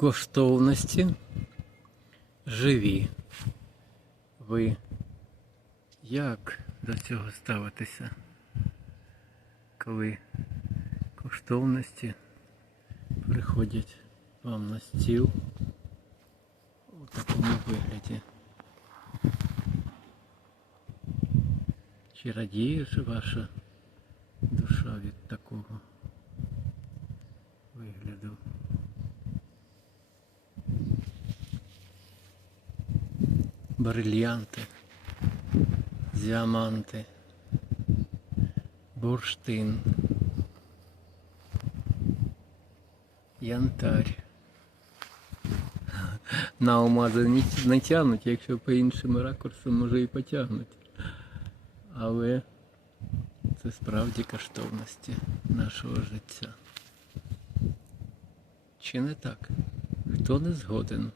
коштовності живі. Ви як до цього ставитеся, коли коштовності приходять вам на стіл у такому вигляді? Чи радіє ваша душа від такого Брильянти, діаманти, бурштин, янтарь. На алмази не, тягнуть, якщо по іншим ракурсам може і потягнуть. Але це справді коштовності нашого життя. Чи не так? Хто не згоден?